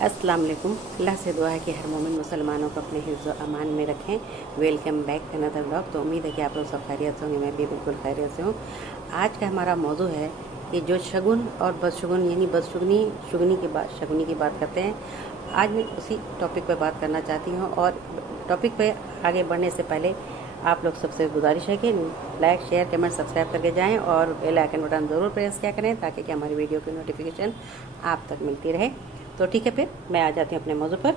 अस्सलाम वालेकुम। अल्लाह से दुआ है कि हर मोमिन मुसलमानों को अपने हिफ्ज़ अमान में रखें। Welcome back to another vlog. तो उम्मीद है कि आप लोग सब खैरियत से होंगे, मैं भी बिल्कुल खैरियत से हूँ। आज का हमारा मौजू है कि जो शगुन और बदशगुन यानी शगुनी की बात करते हैं। आज मैं उसी टॉपिक पर बात करना चाहती हूँ। और टॉपिक पे आगे बढ़ने से पहले आप लोग सबसे गुजारिश है कि लाइक, शेयर, कमेंट, सब्सक्राइब करके जाएं और बेल आइकन बटन ज़रूर प्रेस किया करें ताकि कि हमारी वीडियो की नोटिफिकेशन आप तक मिलती रहे। तो ठीक है, फिर मैं आ जाती हूँ अपने मौजू पर।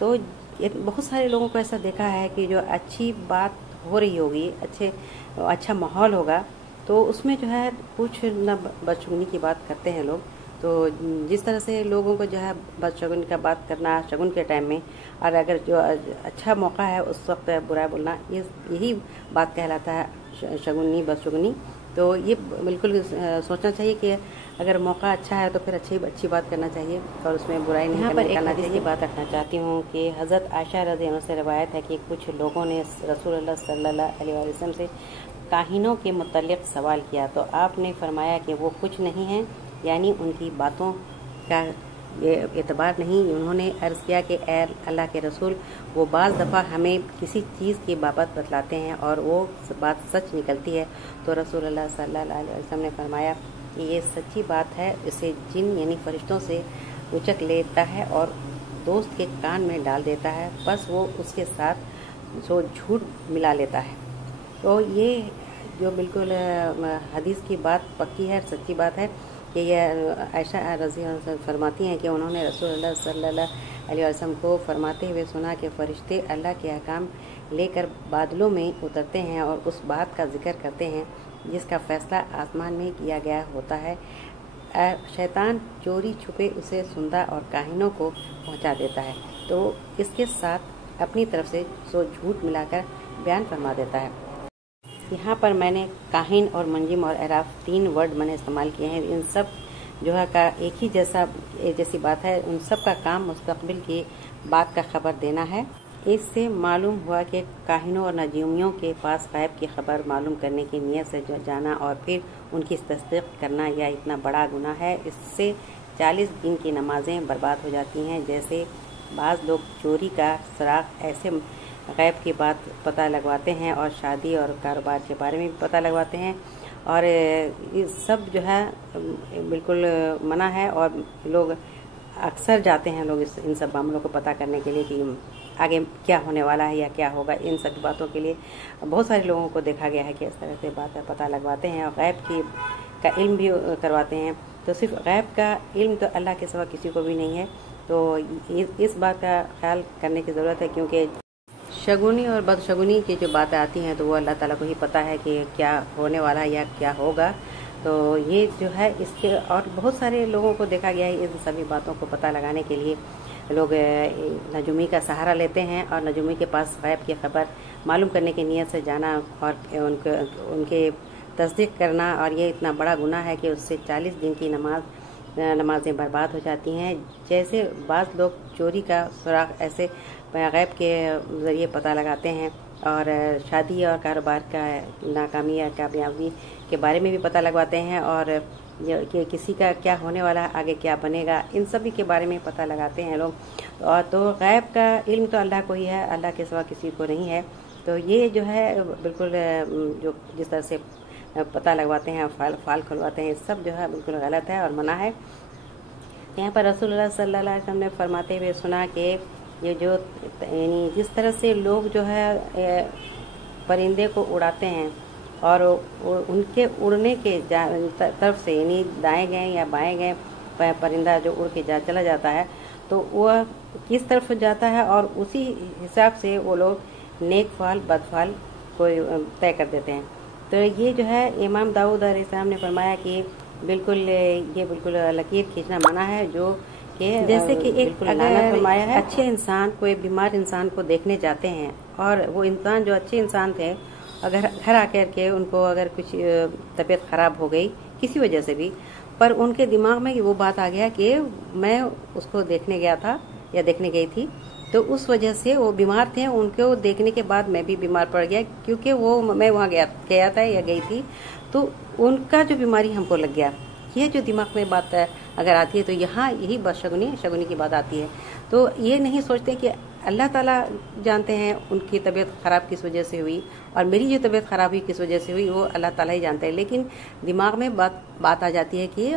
तो बहुत सारे लोगों को ऐसा देखा है कि जो अच्छी बात हो रही होगी, अच्छा माहौल होगा, तो उसमें जो है कुछ न बदशगुनी की बात करते हैं लोग। तो जिस तरह से लोगों को जो है बदशगुनी का बात करना शगुन के टाइम में, और अगर जो अच्छा मौका है उस वक्त बुरा बोलना, यही बात कहलाता है शगुनी बदशगुनी। तो ये बिल्कुल सोचना चाहिए कि अगर मौका अच्छा है तो फिर अच्छी बात करना चाहिए और उसमें बुराई नहीं करना चाहिए। की बात रखना चाहती हूँ कि हज़रत आयशा रज़ी अल्लाह से रवायत है कि कुछ लोगों ने रसूलुल्लाह सल्लल्लाहु अलैहि वसल्लम से काहिनों के मुतल्लिक़ सवाल किया, तो आपने फरमाया कि वो कुछ नहीं है, यानी उनकी बातों का ये एतबार नहीं। उन्होंने अर्ज़ किया कि ए अल्लाह के रसूल, वो बाज़ दफ़ा हमें किसी चीज़ की बाबत बतलाते हैं और वो बात सच निकलती है। तो रसूलुल्लाह सल्लल्लाहु अलैहि वसल्लम ने फरमाया कि ये सच्ची बात है, इसे जिन यानी फरिश्तों से उचक लेता है और दोस्त के कान में डाल देता है, बस वो उसके साथ जो झूठ मिला लेता है। तो ये जो बिल्कुल हदीस की बात पक्की है, सच्ची बात है कि यह आयशा रज़ी अल्लाह अन्हा फरमाती हैं कि उन्होंने रसूलुल्लाह सल्लल्लाहु अलैहि वसल्लम को फरमाते हुए सुना कि फ़रिश्ते अल्लाह के अहकाम लेकर बादलों में उतरते हैं और उस बात का जिक्र करते हैं जिसका फ़ैसला आसमान में किया गया होता है। शैतान चोरी छुपे उसे सुनता और काहिनों को पहुंचा देता है, तो इसके साथ अपनी तरफ से सो झूठ मिलाकर बयान फरमा देता है। यहाँ पर मैंने काहिन और मंजिम और एराफ 3 वर्ड मैंने इस्तेमाल किए हैं। इन सब जो है का एक ही जैसी बात है। उन सब का काम मुस्तकबिल की बात का खबर देना है। इससे मालूम हुआ कि काहिनों और नजूमियों के पास गैब की खबर मालूम करने की नीयत से जाना और फिर उनकी तस्दीक करना यह इतना बड़ा गुनाह है। इससे 40 दिन की नमाजें बर्बाद हो जाती हैं। जैसे बाज़ लोग चोरी का सुराग ऐसे गैब की बात पता लगवाते हैं और शादी और कारोबार के बारे में भी पता लगवाते हैं, और ये सब जो है बिल्कुल मना है। और लोग अक्सर जाते हैं लोग इन सब मामलों को पता करने के लिए कि आगे क्या होने वाला है या क्या होगा। इन सभी बातों के लिए बहुत सारे लोगों को देखा गया है कि इस तरह से बात पता लगवाते हैं और गैब का इल्म भी करवाते हैं। तो सिर्फ गैब का इल्म तो अल्लाह के सिवा किसी को भी नहीं है। तो इस बात का ख्याल करने की ज़रूरत है, क्योंकि शगुनी और बदशगुनी की जो बातें आती हैं तो वो अल्लाह ताला को ही पता है कि क्या होने वाला है या क्या होगा। तो ये जो है इसके और बहुत सारे लोगों को देखा गया है इन सभी बातों को पता लगाने के लिए लोग नजूमी का सहारा लेते हैं और नजूमी के पास गैब की खबर मालूम करने की नीयत से जाना और उनके तस्दीक करना, और ये इतना बड़ा गुनाह है कि उससे 40 दिन की नमाजें बर्बाद हो जाती हैं। जैसे बाज़ लोग चोरी का सुराग ऐसे गैब के ज़रिए पता लगाते हैं और शादी और कारोबार का नाकामी या कामयाबी के बारे में भी पता लगवाते हैं, और कि किसी का क्या होने वाला है, आगे क्या बनेगा, इन सभी के बारे में पता लगाते हैं लोग। और तो गैब का इल्म तो अल्लाह को ही है, अल्लाह के सिवा किसी को नहीं है। तो ये जो है बिल्कुल जो जिस तरह से पता लगवाते हैं, फाल खुलवाते हैं, सब जो है बिल्कुल गलत है और मना है। यहाँ पर रसूलुल्लाह सल्लल्लाहु अलैहि वसल्लम ने फरमाते हुए सुना कि ये जो यानी जिस तरह से लोग जो है परिंदे को उड़ाते हैं और उनके उड़ने के तरफ से यानी दाएं गए या बाएं गए परिंदा जो उड़ के चला जाता है, तो वह किस तरफ जाता है और उसी हिसाब से वो लोग नेक फाल बदफाल को तय कर देते हैं। तो ये जो है इमाम दाऊद अलैहिस्सलाम ने फरमाया कि बिल्कुल लकीर खींचना मना है, जो कि जैसे कि एक अगर फरमाया है अच्छे इंसान कोई बीमार इंसान को देखने जाते हैं और वो इंसान जो अच्छे इंसान थे अगर घर आकर के उनको अगर कुछ तबीयत ख़राब हो गई किसी वजह से भी, पर उनके दिमाग में वो बात आ गया कि मैं उसको देखने गया था या देखने गई थी, तो उस वजह से वो बीमार थे, उनको देखने के बाद मैं भी बीमार पड़ गया क्योंकि वो मैं वहाँ गया था या गई थी, तो उनका जो बीमारी हमको लग गया। ये जो दिमाग में बात अगर आती है तो यहाँ यही शगुनी की बात आती है। तो ये नहीं सोचते कि अल्लाह ताला जानते हैं उनकी तबीयत ख़राब किस वजह से हुई और मेरी जो तबीयत ख़राब हुई किस वजह से हुई, वो अल्लाह ताला ही जानते हैं। लेकिन दिमाग में बात आ जाती है कि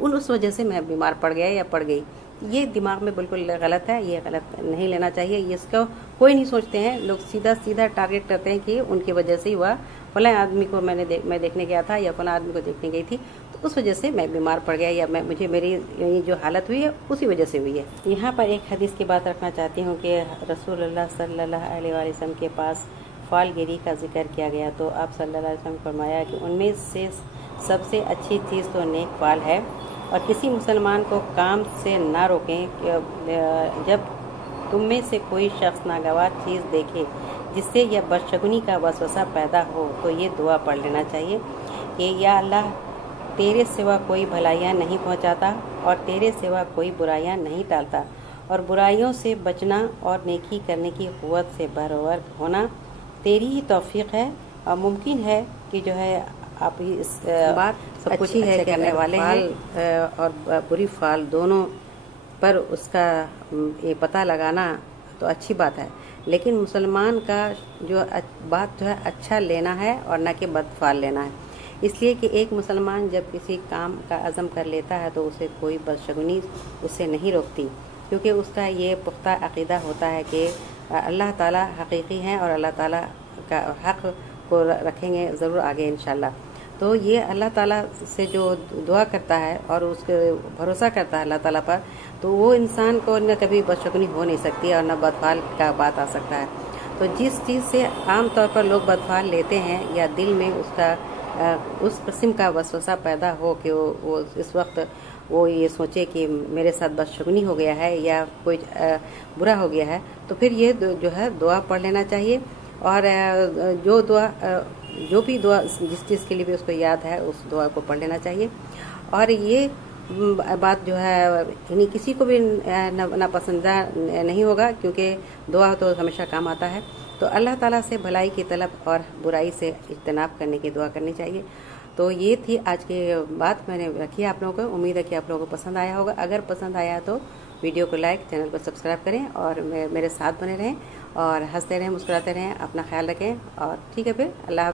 उस वजह से मैं बीमार पड़ गया या पड़ गई। ये दिमाग में बिल्कुल गलत है, ये गलत नहीं लेना चाहिए। इसको कोई नहीं सोचते हैं, लोग सीधा टारगेट करते हैं कि उनकी वजह से ही हुआ, फलां आदमी को मैं देखने गया था या फलां आदमी को देखने गई थी तो उस वजह से मैं बीमार पड़ गया या मेरी जो हालत हुई है उसी वजह से हुई है। यहाँ पर एक हदीस की बात रखना चाहती हूँ कि रसूलुल्लाह सल्लल्लाहु अलैहि वसल्लम के पास फालगिरी का जिक्र किया गया तो आप सल्लल्लाहु अलैहि वसल्लम फरमाया कि उनमें से सबसे अच्छी चीज़ तो नेक फाल है और किसी मुसलमान को काम से ना रोकें कि जब तुम में से कोई शख्स नागवार चीज़ देखे जिससे यह बदशगुनी का वसवसा पैदा हो तो ये दुआ पढ़ लेना चाहिए कि या अल्लाह, तेरे सिवा कोई भलाइयाँ नहीं पहुँचाता और तेरे सिवा कोई बुराइयाँ नहीं टालता और बुराइयों से बचना और नेकी करने की क़ुव्वत से भरवर होना तेरी ही तौफीक है और मुमकिन है कि जो है आप इस बात सब कुछ ही है करने वाले हैं और बुरी फाल दोनों पर उसका ये पता लगाना तो अच्छी बात है। लेकिन मुसलमान का जो बात जो है अच्छा लेना है और न कि बदफाल लेना है। इसलिए कि एक मुसलमान जब किसी काम का अज़म कर लेता है तो उसे कोई बदशगुनी उससे नहीं रोकती, क्योंकि उसका ये पुख्ता अक़ीदा होता है कि अल्लाह ताला हकीकी हैं और अल्लाह ताला का हक़ को रखेंगे ज़रूर आगे इंशाल्लाह। तो ये अल्लाह ताला से जो दुआ करता है और उसके भरोसा करता है अल्लाह ताला पर, तो वो इंसान को न कभी बदशगुनी हो नहीं सकती और न बदफाल का बात आ सकता है। तो जिस चीज़ से आम तौर पर लोग बदफाल लेते हैं या दिल में उसका उस किस्म का वसवसा पैदा हो कि वो इस वक्त वो ये सोचे कि मेरे साथ बदशगुनी हो गया है या कोई बुरा हो गया है, तो फिर ये जो है दुआ पढ़ लेना चाहिए। और जो भी दुआ जिस चीज़ के लिए भी उसको याद है उस दुआ को पढ़ लेना चाहिए। और ये बात जो है यानी किसी को भी नापसंदा नहीं होगा, क्योंकि दुआ तो हमेशा काम आता है। तो अल्लाह ताला से भलाई की तलब और बुराई से इज्तनाब करने की दुआ करनी चाहिए। तो ये थी आज की बात मैंने रखी है आप लोगों को। उम्मीद है कि आप लोगों को पसंद आया होगा। अगर पसंद आया तो वीडियो को लाइक, चैनल को सब्सक्राइब करें और मेरे साथ बने रहें और हंसते रहें, मुस्कुराते रहें, अपना ख्याल रखें। और ठीक है, फिर अल्लाह।